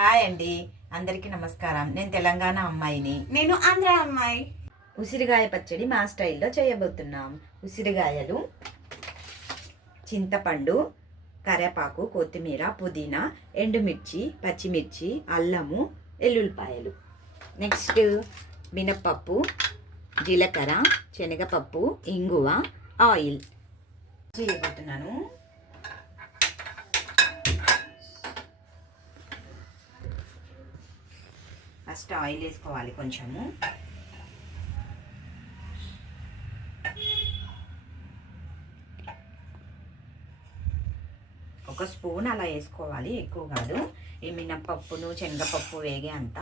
Hi అండి, అందరికీ నమస్కారం. నేను తెలంగాణ అమ్మాయిని. నేను ఆంధ్ర అమ్మాయి. ఉసిరికాయ పచ్చడి మా స్టైల్లో చేయబోతున్నాం. ఉసిరికాయలు, చింతపండు, కరివేపాకు, కొత్తిమీర, పుదీనా, ఎండుమిర్చి, పచ్చిమిర్చి, అల్లము, ఎల్లుల్లిపాయలు. నెక్స్ట్ మినప్పప్పు, జీలకర్ర, శనగపప్పు, ఇంగువ, ఆయిల్ చేయబోతున్నాను. ఫస్ట్ ఆయిల్ వేసుకోవాలి కొంచెము. ఒక స్పూన్ అలా వేసుకోవాలి, ఎక్కువ కాదు. ఈ మినప్పప్పును శనగపప్పు వేగే అంత.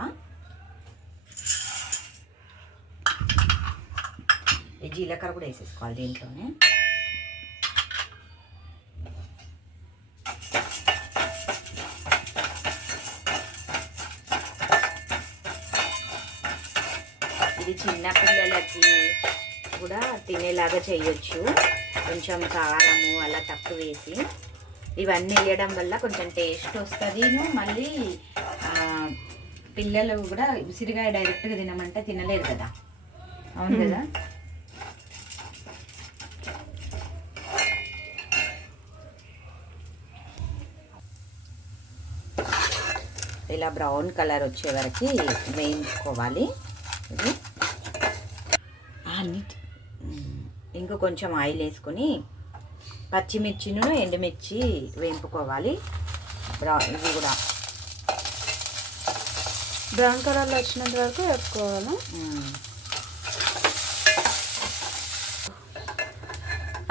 ఈ జీలకర్ర కూడా వేసేసుకోవాలి దీంట్లోనే. ఇది చిన్న పిల్లలకి కూడా తినేలాగా చేయొచ్చు. కొంచెం కారము అలా తక్కువ వేసి ఇవన్నీ వేయడం వల్ల కొంచెం టేస్ట్ వస్తుంది. మళ్ళీ పిల్లలు కూడా ఉసిరికాయ డైరెక్ట్గా తినమంటే తినలేరు కదా. అవును కదా. ఇలా బ్రౌన్ కలర్ వచ్చే వరకు వేయించుకోవాలి. ఇది ఇంకో కొంచెం ఆయిల్ వేసుకొని పచ్చిమిర్చిను ఎండుమిర్చి వేయించుకోవాలి. ఇవి కూడా బ్రౌన్ కలర్లో వచ్చినంత వరకు వేసుకోవాలి.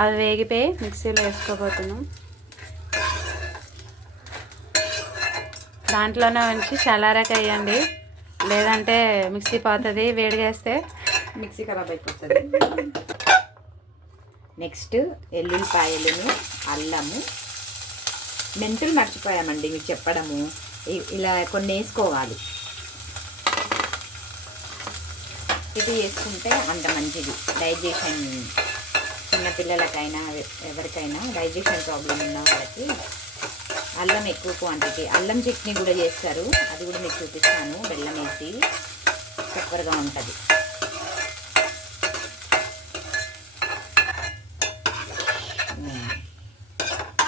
అది వేగిపోయి మిక్సీలో వేసుకోబోతున్నాం. దాంట్లోనే ఉంచి చల్లారాక వేయండి, లేదంటే మిక్సీ పోతుంది. వేడిగేస్తే మిక్సీ ఖరాబ్ అయిపోతుంది. నెక్స్ట్ ఎల్లుల్లిపాయలను, అల్లము, మెంతులు మర్చిపోయామండి మీకు చెప్పడము. ఇలా కొన్ని వేసుకోవాలి. ఇది వేసుకుంటే అంత మంచిది. డైజెషన్ చిన్నపిల్లలకైనా ఎవరికైనా డైజెషన్ ప్రాబ్లం ఉన్న వాళ్ళకి అల్లం ఎక్కువ క్వాంటిటీ. అల్లం చట్నీ కూడా చేస్తారు, అది కూడా మీకు చూపిస్తాను. బెల్లం వేసి సూపర్గా ఉంటుంది.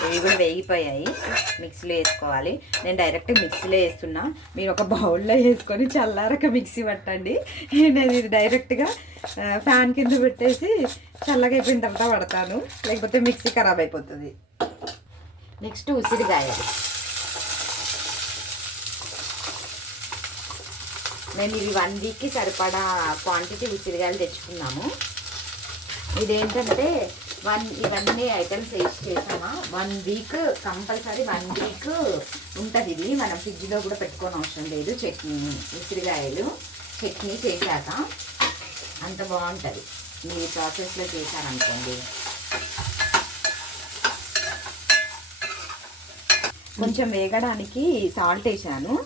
ఇవి కూడా వేగిపోయాయి, మిక్సీలో వేసుకోవాలి. నేను డైరెక్ట్ మిక్సీలో వేస్తున్నా. మీరు ఒక బౌల్లో వేసుకొని చల్లారక మిక్సీ పట్టండి. నేను ఇది డైరెక్ట్గా ఫ్యాన్ కింద పెట్టేసి చల్లగా అయిపోయిన తర్వాత పడతాను, లేకపోతే మిక్సీ ఖరాబ్ అయిపోతుంది. నెక్స్ట్ ఉసిరికాయలు. మేము ఇది 1 వీక్కి సరిపడా క్వాంటిటీ ఉసిరికాయలు తెచ్చుకున్నాము. ఇదేంటంటే ఇవన్నీ ఐటమ్స్ వేస్ట్ చేసామా 1 వీక్ కంపల్సరీ 1 వీక్ ఉంటుంది. ఇది మనం ఫ్రిడ్జ్లో కూడా పెట్టుకోని అవసరం లేదు. చట్నీ ఉసిరికాయలు చట్నీ చేశాక అంత బాగుంటుంది. మీరు ఈ ప్రాసెస్లో చేశారనుకోండి. కొంచెం వేగడానికి సాల్ట్ వేసాను.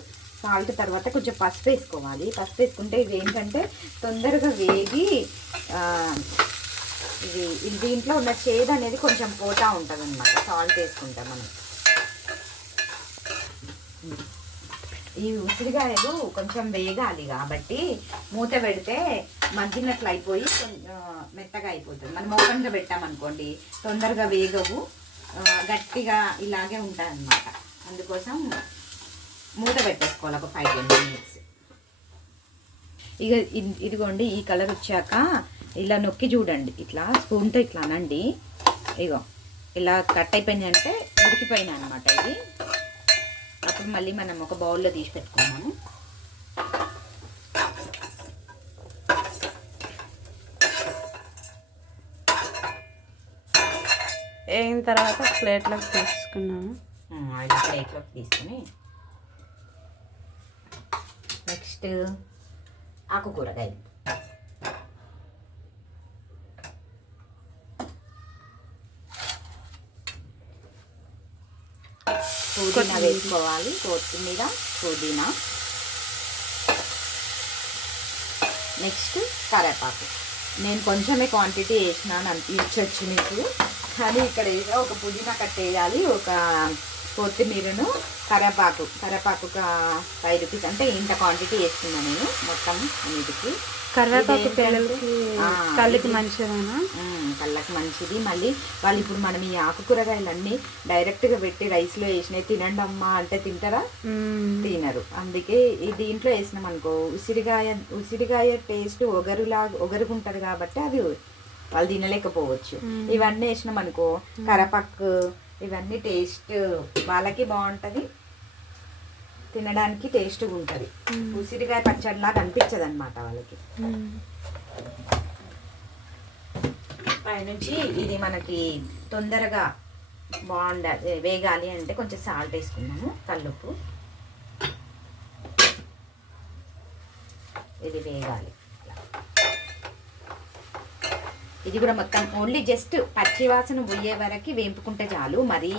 సాల్ట్ తర్వాత కొంచెం పసుపు వేసుకోవాలి. పసుపు వేసుకుంటే ఇది ఏంటంటే తొందరగా వేగి ఇది దీంట్లో ఉన్న చేదు అనేది కొంచెం పోతా ఉంటుంది అన్నమాట సాల్ట్ వేసుకుంటాం మనం. ఈ ఉసిరికాయలు కొంచెం వేగాలి కాబట్టి మూత పెడితే మగ్గినట్లు అయిపోయి మెత్తగా అయిపోతుంది. మనం ఓపెన్గా పెట్టామనుకోండి తొందరగా వేగవు, గట్టిగా ఇలాగే ఉంటాయి అన్నమాట. అందుకోసం మూత పెట్టేసుకోవాలి ఒక 5-10 మినిట్స్. ఇక ఇదిగోండి ఈ కలర్ వచ్చాక ఇలా నొక్కి చూడండి, ఇట్లా స్పూన్తో ఇట్లా అనండి. ఇగో ఇలా కట్ అయిపోయింది అంటే ఉడికిపోయినాయి అనమాట ఇది. అప్పుడు మళ్ళీ మనం ఒక బౌల్లో తీసి పెట్టుకున్నాము. వేగిన తర్వాత ప్లేట్లోకి తీసుకున్నాము. ఇలా ప్లేట్లోకి తీసుకుని నెక్స్ట్ ఆకుకూరగాయలు. పుదీనా వేసుకోవాలి. కొత్తిమీర, పుదీనా, నెక్స్ట్ కరివేపాకు. నేను కొంచెమే క్వాంటిటీ వేసినాను అనిపించవచ్చు మీకు, కానీ ఇక్కడ ఏదో ఒక పుదీనా కట్ వేయాలి, ఒక కొత్తిమీరను కరేపాకు ఒక 5 రూపీస్, అంటే ఇంత క్వాంటిటీ వేసుకున్నాను నేను మొత్తం అన్నిటికి. కరివేపాకు పిల్లలకి కళ్ళకి మంచిదేనా? కళ్ళకి మంచిది. మళ్ళీ వాళ్ళు ఇప్పుడు మనం ఈ ఆకుకూరగాయలన్నీ డైరెక్ట్గా పెట్టి రైస్లో వేసినవి తినండి అమ్మా అంటే తింటారా? తినరు. అందుకే ఈ దీంట్లో వేసినాం అనుకో ఉసిరికాయ టేస్ట్ ఒగరుగుంటుంది కాబట్టి అది వాళ్ళు తినలేకపోవచ్చు. ఇవన్నీ వేసినాం అనుకో కరేపాకు ఇవన్నీ టేస్ట్ వాళ్ళకి బాగుంటుంది, తినడానికి టేస్ట్గా ఉంటుంది. ఉసిరికాయ పచ్చడిలాగా అనిపించదు అనమాట వాళ్ళకి. పైనుంచి ఇది మనకి తొందరగా వేగాలి అంటే కొంచెం సాల్ట్ వేసుకున్నాము, కల్లుప్పు. ఇది వేగాలి. ఇది కూడా మొత్తం ఓన్లీ జస్ట్ పచ్చివాసన పోయే వరకు వేంపుకుంటే చాలు. మరీ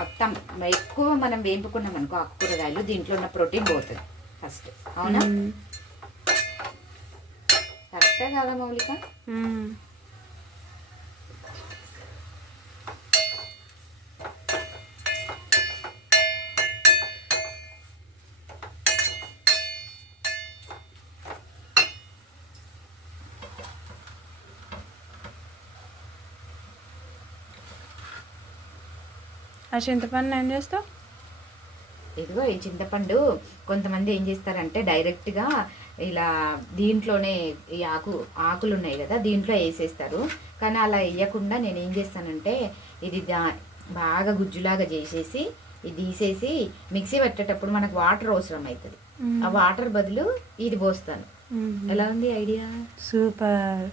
మొత్తం ఎక్కువ మనం వేంపుకున్నాం అనుకో ఆకుకూరగాయలు దీంట్లో ఉన్న ప్రోటీన్ పోతుంది ఫస్ట్. అవునా? కరెక్టే కదా మౌలిక? ఆ చింతపండు ఏం చేస్తావు? ఇదిగో ఈ చింతపండు కొంతమంది ఏం చేస్తారంటే డైరెక్ట్గా ఇలా దీంట్లోనే ఈ ఆకులు ఉన్నాయి కదా దీంట్లో వేసేస్తారు. కానీ అలా వేయకుండా నేను ఏం చేస్తానంటే ఇది బాగా గుజ్జులాగా చేసేసి ఇది తీసేసి మిక్సీ పెట్టేటప్పుడు మనకు వాటర్ అవసరం అవుతుంది. ఆ వాటర్ బదులు ఇది పోస్తాను. ఎలా ఉంది ఐడియా? సూపర్.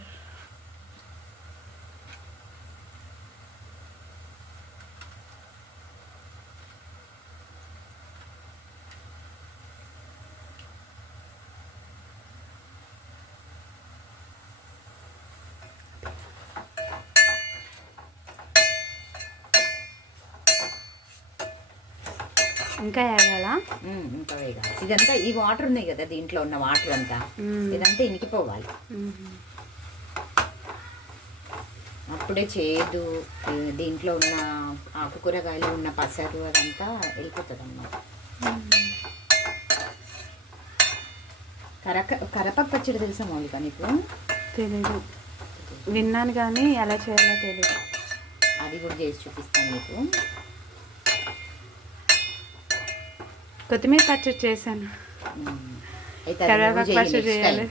ఇంకా వేయాలా? ఇంకా వేయాలి. ఇదంతా ఈ వాటర్ ఉన్నాయి కదా దీంట్లో ఉన్న వాటర్ అంతా ఇదంతా ఇనికిపోవాలి. అప్పుడే చేదు దీంట్లో ఉన్న ఆకుకూరగాయలు ఉన్న పసరు అదంతా వెళ్ళిపోతుంది అన్నమాట. కరేపాకు పచ్చడి తెలుసా మౌలిక నీకు? తెలీదు. విన్నాను కానీ ఎలా చేయాలో తెలీదు. అది కూడా చేసి చూపిస్తాను నీకు. కొత్తిమీర పచ్చడి చేశాను, కరివేపాకు పచ్చడి చేయాలి.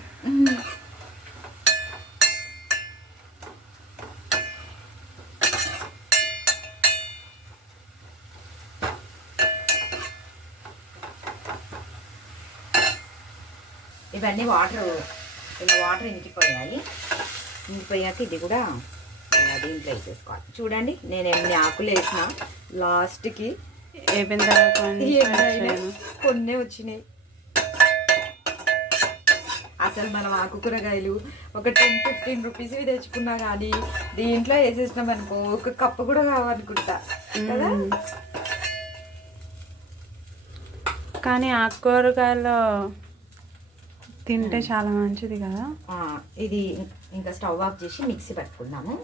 ఇవన్నీ వాటర్ ఇంకిపోయాయి. ఇంకిపోయాక ఇది కూడా దీంట్లో వేసేసుకోవాలి. చూడండి నేను ఎన్ని ఆకులు వేసిన లాస్ట్కి కొన్ని వచ్చినాయి. అసలు మనం ఆకుకూరగాయలు ఒక 10-15 రూపీస్ తెచ్చుకున్నా కానీ దీంట్లో వేసేసినాం అనుకో ఒక కప్పు కూడా కావాలనుకుంటా కదా. కానీ ఆకుకూరగాయలు తింటే చాలా మంచిది కదా. ఇది ఇంకా స్టవ్ ఆఫ్ చేసి మిక్సీ పెట్టుకున్నాము.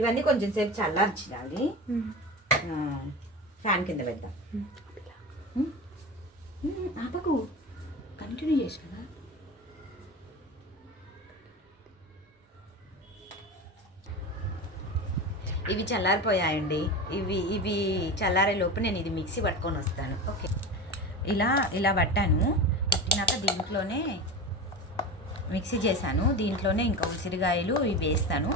ఇవన్నీ కొంచెం సేపు చల్లార్చినాలి. ఫ్యాన్ కింద పెడతాం. ఆపకు, కంటిన్యూ చేసి కదా. ఇవి చల్లారిపోయాయండి. ఇవి చల్లారే లోపు నేను ఇది మిక్సీ పట్టుకొని వస్తాను. ఓకే, ఇలా పట్టాను. పట్టినాక దీంట్లోనే మిక్సీ చేశాను. దీంట్లోనే ఇంకా ఉసిరికాయలు ఇవి వేస్తాను.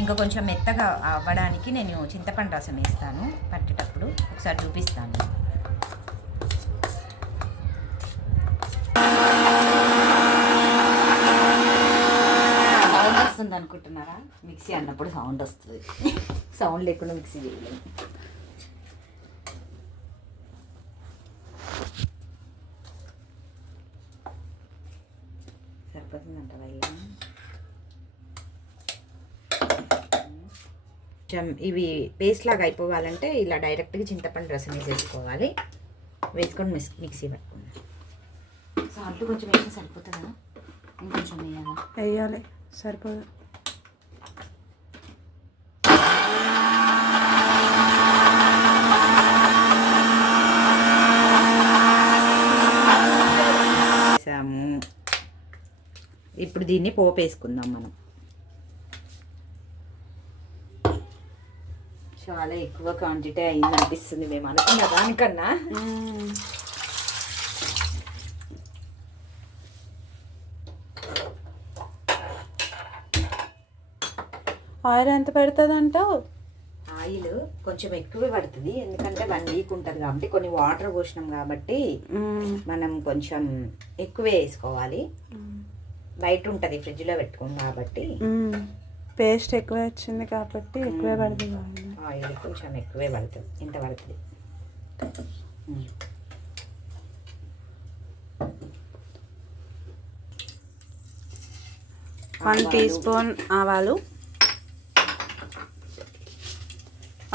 ఇంకా కొంచెం మెత్తగా అవ్వడానికి నేను చింతపండు రసం వేస్తాను పట్టేటప్పుడు. ఒకసారి చూపిస్తాను. సౌండ్ వస్తుంది అనుకుంటున్నారా? మిక్సీ అన్నప్పుడు సౌండ్ వస్తుంది. సౌండ్ లేకుండా మిక్సీ చేయలేము. సరిపోతుందంట ఇలా. కొంచెం ఇవి పేస్ట్ లాగా అయిపోవాలంటే ఇలా డైరెక్ట్గా చింతపండు రసం వేసేసుకోవాలి. వేసుకొని మిక్సీ పెట్టుకుందాం. సాల్ట్ కొంచెం వేస్తే సరిపోతుందా? ఇంకొంచెం వేయాలి, సరిపోదు. ఇప్పుడు దీన్ని పోపు వేసుకుందాం మనం. చాలా ఎక్కువ క్వాంటిటీ అయింది అనిపిస్తుంది మేము అనుకున్న దానికన్నా. ఆయిల్ ఎంత పెడుతుంది అంటావు? ఆయిల్ కొంచెం ఎక్కువే పడుతుంది, ఎందుకంటే 1 వీక్ ఉంటుంది కాబట్టి, కొన్ని వాటర్ పోసినాం కాబట్టి మనం కొంచెం ఎక్కువే వేసుకోవాలి. బయట ఉంటుంది ఫ్రిడ్జ్లో పెట్టుకోం కాబట్టి. పేస్ట్ ఎక్కువ వచ్చింది కాబట్టి ఎక్కువే పడుతుంది ఆయిల్, కొంచెం ఎక్కువే పడుతుంది. ఇంత పడుతుంది. 1 టీ స్పూన్ ఆవాలు,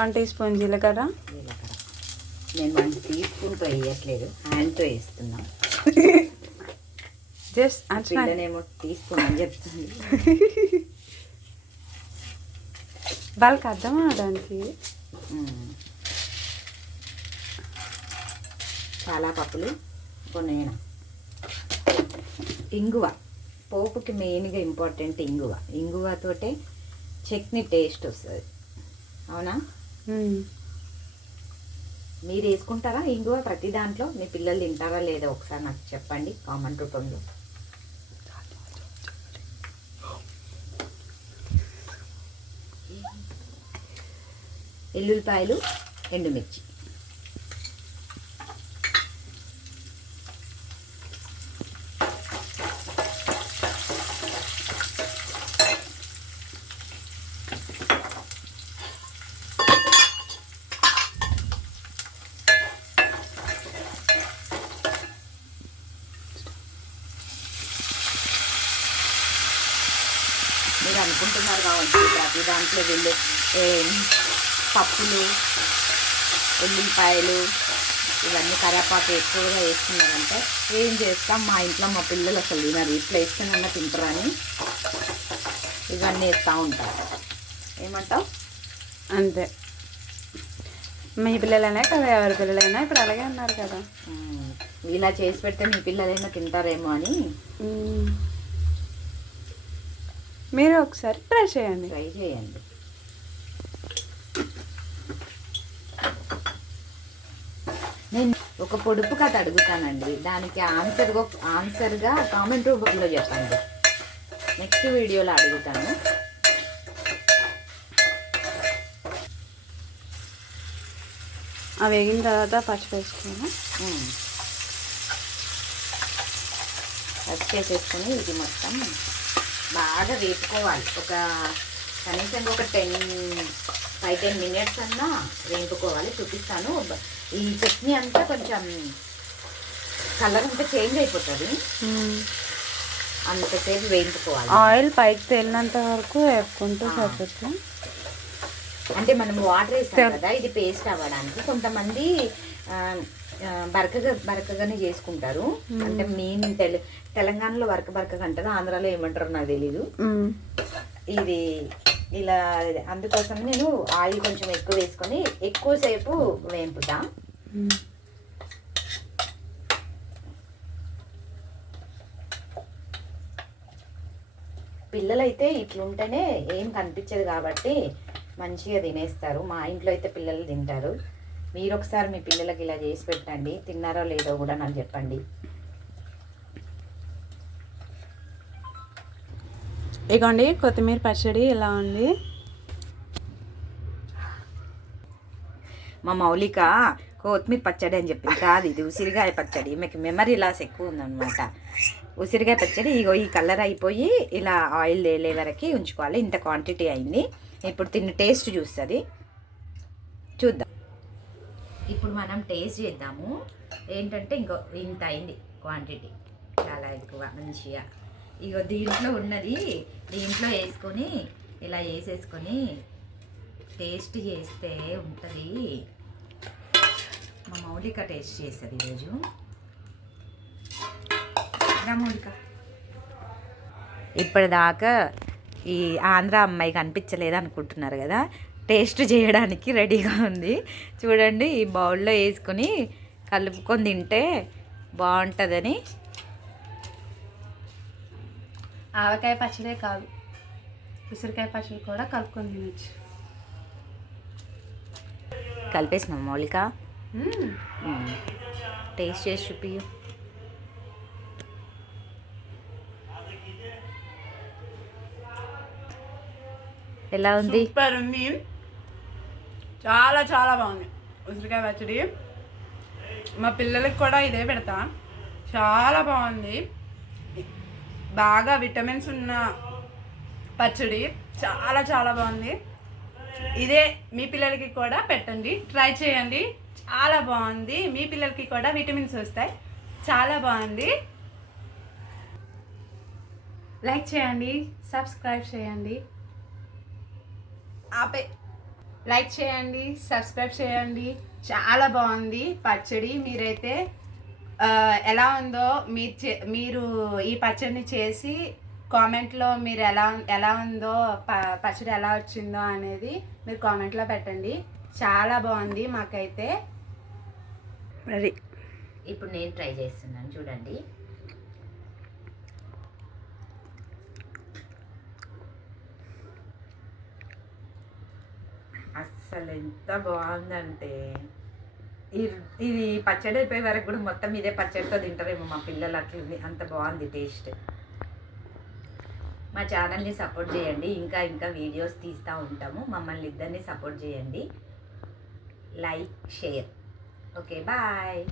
1 టీ స్పూన్ జీలకర్ర. నేను 1 టీ స్పూన్తో వేయట్లేదు, హ్యాండ్తో వేస్తున్నా. జస్ట్ పిల్లనేమో టీ స్పూన్ అని చెప్తుంది. వాళ్ళకి అర్థం అవడానికి. చాలా పప్పులు కొన్ని. ఇంగువ పోపుకి మెయిన్గా ఇంపార్టెంట్ ఇంగువ. ఇంగువతోటే చట్నీ టేస్ట్ వస్తుంది. అవునా? మీరు వేసుకుంటారా ఇంగువ ప్రతి దాంట్లో? మీ పిల్లలు తింటారా లేదా ఒకసారి నాకు చెప్పండి కామెంట్ రూపంలో. ఎల్లుల్లిపాయలు, ఎండుమిర్చి. మీరు అనుకుంటున్నారు కావచ్చు ప్రతి దాంట్లో వీళ్ళు పప్పులు, ఉల్లిపాయలు ఇవన్నీ కరివేపాకు ఎక్కువగా వేస్తున్నారంటే ఏం చేస్తాం, మా ఇంట్లో మా పిల్లలు అసలు తినరు. ఇట్లా వేసుకున్నా తింటారని ఇవన్నీ వేస్తూ ఉంటారు. ఏమంటావు? అంతే, మీ పిల్లలైనా కదా ఎవరి పిల్లలైనా ఇప్పుడు అలాగే అన్నారు కదా. ఇలా చేసి పెడితే మీ పిల్లలైనా తింటారేమో అని. మీరు ఒకసారి ట్రై చేయండి. నేను ఒక పొడుపు కథ అడుగుతానండి, దానికి ఆన్సర్గా కామెంట్ రూపంలో చెప్పండి. నెక్స్ట్ వీడియోలో అడుగుతాను. అవి వేగిన తర్వాత పసుపు వేసుకోవాలి. పసుపు వేసేసుకొని ఇది మొత్తం బాగా వేపుకోవాలి. ఒక కనీసం ఒక 5-10 మినిట్స్ అన్నా వేపుకోవాలి. చూపిస్తాను. ఈ చట్నీ అంతా కొంచెం కలర్ అంతా చేంజ్ అయిపోతుంది, అంతసేపు వేయించుకోవాలి. ఆయిల్ పైకి తేలినంత వరకు వేపుకుంటూ సరిపోతుంది. అంటే మనం వాటర్ వేస్తాం కదా, ఇది పేస్ట్ అవ్వడానికి. కొంతమంది బరకగానే చేసుకుంటారు. అంటే మెయిన్ తెలంగాణలో బరకగా అంటారు, ఆంధ్రాలో ఏమంటారు నాకు తెలీదు. ఇది ఇలా అందుకోసం నేను ఆయిల్ కొంచెం ఎక్కువ వేసుకొని ఎక్కువసేపు వేపుతా. పిల్లలైతే ఇట్లుంటేనే ఏం కనిపించదు కాబట్టి మంచిగా తినేస్తారు. మా ఇంట్లో అయితే పిల్లలు తింటారు. మీరు ఒకసారి మీ పిల్లలకి ఇలా చేసి పెట్టండి, తిన్నారో లేదో కూడా నాకు చెప్పండి. ఇగోండి కొత్తిమీర పచ్చడి ఇలా ఉంది. మా మౌలిక కొత్తిమీర పచ్చడి అని చెప్పింది, కాదు ఇది ఉసిరికాయ పచ్చడి. మీకు మెమరీ లాస్ ఎక్కువ ఉందన్నమాట. ఉసిరికాయ పచ్చడి ఇగో ఈ కలర్ అయిపోయి ఇలా ఆయిల్ వేలే వరకు ఉంచుకోవాలి. ఇంత క్వాంటిటీ అయింది. ఇప్పుడు తిన్న టేస్ట్ చూద్దాం. ఇప్పుడు మనం టేస్ట్ చేద్దాము. ఏంటంటే ఇంత అయింది క్వాంటిటీ, చాలా ఎక్కువ మంచిగా. ఇగో దీంట్లో ఉన్నది దీంట్లో వేసుకొని ఇలా వేసేసుకొని టేస్ట్ చేస్తే ఉంటుంది. మా మౌలిక టేస్ట్ చేస్తుంది ఈరోజు. మౌలిక ఇప్పటిదాకా ఈ ఆంధ్ర అమ్మాయి కనిపించలేదు అనుకుంటున్నారు కదా, టేస్ట్ చేయడానికి రెడీగా ఉంది. చూడండి, ఈ బౌల్లో వేసుకొని కలుపుకొని తింటే బాగుంటుందని ఆవకాయ పచ్చడే కాదు, ఉసిరికాయ పచ్చడి కూడా కలుపుకొని తినచ్చు. కలిపేసినాం మౌలిక. టేస్ట్ చేసి చూపి. ఎలా ఉంది? సూపర్ ఉంది, చాలా చాలా బాగుంది ఉసిరికాయ పచ్చడి. మా పిల్లలకి కూడా ఇదే పెడతా. చాలా బాగుంది, బాగా విటమిన్స్ ఉన్న పచ్చడి, చాలా చాలా బాగుంది. ఇదే మీ పిల్లలకి కూడా పెట్టండి, ట్రై చేయండి. చాలా బాగుంది, మీ పిల్లలకి కూడా విటమిన్స్ వస్తాయి. చాలా బాగుంది. లైక్ చేయండి, సబ్స్క్రైబ్ చేయండి. లైక్ చేయండి, సబ్స్క్రైబ్ చేయండి. చాలా బాగుంది పచ్చడి. మీరైతే ఎలా ఉందో మీరు ఈ పచ్చడిని చేసి కామెంట్లో మీరు ఎలా ఉందో పచ్చడి ఎలా వచ్చిందో అనేది మీరు కామెంట్లో పెట్టండి. చాలా బాగుంది మాకైతే. అది ఇప్పుడు నేను ట్రై చేస్తున్నాను, చూడండి. అస్సలు ఎంత బాగుందంటే ఇది పచ్చడి అయిపోయే వరకు కూడా మొత్తం ఇదే పచ్చడితో తింటారేమో మా పిల్లలు. అట్లుంది, అంత బాగుంది టేస్ట్. మా ఛానల్ని సపోర్ట్ చేయండి, ఇంకా ఇంకా వీడియోస్ తీస్తూ ఉంటాము. మమ్మల్ని ఇద్దరిని సపోర్ట్ చేయండి. Like, share. Okay, bye.